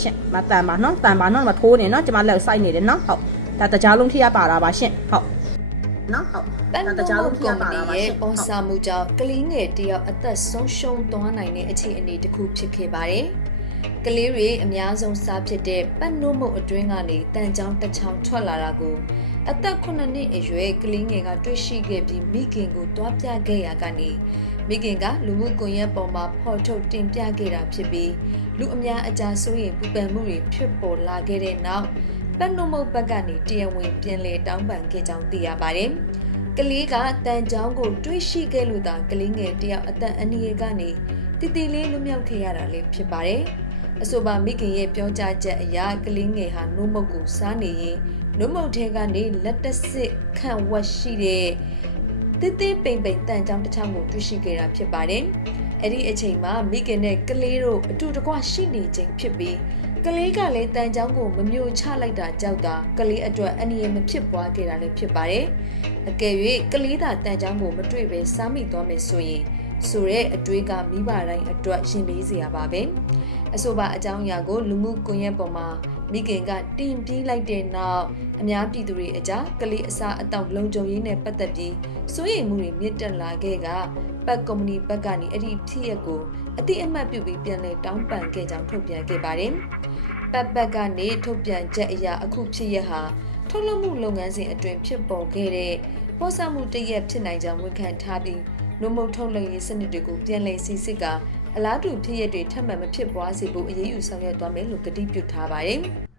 ရှင်မတန်ပါနော်တန်ပါနော်မထိုးနေနော်ကျမလက်စိုက်နေတယ်နော်ဟုတ်ဒါတကြားလုံးထိရပါတာပါရှင်ဟုတ်နော်ဟုတ် ပန်း ဒါတ တော့ ကြားလုံးထိ ကု ရ မ္ပ ပါ ဏီ တာပါ ရဲ့ ရှင် ပေါ်ဆာမှုကြောင့်ကလေးငယ်တယောက်အသက်ဆုံးရှုံးသွားနိုင်တဲ့အခြေအနေတစ်ခုဖြစ်ခဲ့ပါတယ်။ကလေးတွေအများဆုံးစားဖြစ်တဲ့ပတ်နို့မုတ်အတွင်းကနေတန်ချောင်းတစ်ချောင်းထွက်လာတာကိုအသက်9နှစ်အရွယ်ကလေးငယ်ကတွေ့ရှိခဲ့ပြီးမိခင်ကိုတွားပြခဲ့ရကနေမိခင်ကလူမှုကွန်ရက်ပေါ်မှာဖော်ထုတ်တင်ပြခဲ့တာဖြစ်ပြီးလူအများအကြားစိုးရိမ်ပူပန်မှုတွေဖြစ်ပေါ်လာခဲ့တဲ့နောက်ပတ်နို့မုတ်ဘက်ကနေတရားဝင်ပြန်လည်တောင်းပန်ခဲ့ကြောင်းသိရပါတယ်။ကလေးကတန်ချောင်းကိုတွေးရှိခဲ့လို့သာကလေးငယ်တယောက်အသက်အန္တရာယ်ကနေတည်တည်လေးလွတ်မြောက်ခဲ့ရတာလည်းဖြစ်ပါတယ်။အဆိုပါမိခင်ရဲ့ပြောကြားချက်အရကလေးငယ်ဟာနှုတ်မုတ်ကိုစားနေရင်နှုတ်မုတ်ထဲကနေလက်တဆစ်ခန့်ဝက်ရှိတဲ့တိပိန်ပိန်တန်ချောင်းတစ်ချောင်းကိုတွေ့ရှိခဲ့တာဖြစ်ပါတယ်။အဲ့ဒီအချိန်မှာမိခင်နဲ့ကလေးတို့အတူတကွရှိနေခြင်းဖြစ်ပြီးကလေးကလည်းတန်ချောင်းကိုမမျိုးချလိုက်တာကြောက်တာကလေးအတွက်အန္တရာယ်မဖြစ်ပွားခဲ့တာလည်းဖြစ်ပါတယ်။အကယ်၍ကလေးသာတန်ချောင်းကိုမတွေ့ပဲစားမိသွားမယ်ဆိုရင်ဆိုတဲ့အတွေးကမိဘတိုင်းအတွက်ရင်လေးစရာပါပဲ။အဆိုပါအကြောင်းအရာကိုလူမှုကွန်ရက်ပေါ်မှာမိခင်ကတင်ပြလိုက်တဲ့နောက်အများပြည်သူတွေအကြားကလေးအစားအသောက်လုံခြုံရေးနဲ့ပတ်သက်ပြီးစိုးရိမ်မှုတွေမြင့်တက်လာခဲ့ကပတ်ကုမ္ပဏီဘက်ကနေအဲ့ဒီဖြစ်ရပ်ကိုအတိအမှတ်ပြုပြီးပြန်လည်တောင်းပန်ခဲ့ကြောင်းထုတ်ပြန်ခဲ့ပါတယ်။ပတ်ဘက်ကနေထုတ်ပြန်ချက်အရအခုဖြစ်ရပ်ဟာထုတ်လုပ်မှုလုပ်ငန်းစဉ်အတွင်းဖြစ်ပေါ်ခဲ့တဲ့ပေါ်ဆမှုတရက်ဖြစ်နိုင်ကြောင်းဝန်ခံထားပြီးနှုတ်မုတ်ထုတ်လုပ်ရေးစနစ်တွေကိုပြန်လည်စီစစ်ကအလားတူဖြစ်ရပ်တွေထပ်မံမဖြစ်ပွားစေဖို့အရေးယူဆောင်ရွက်သွားမယ်လို့ကတိပြုထားပါတယ်။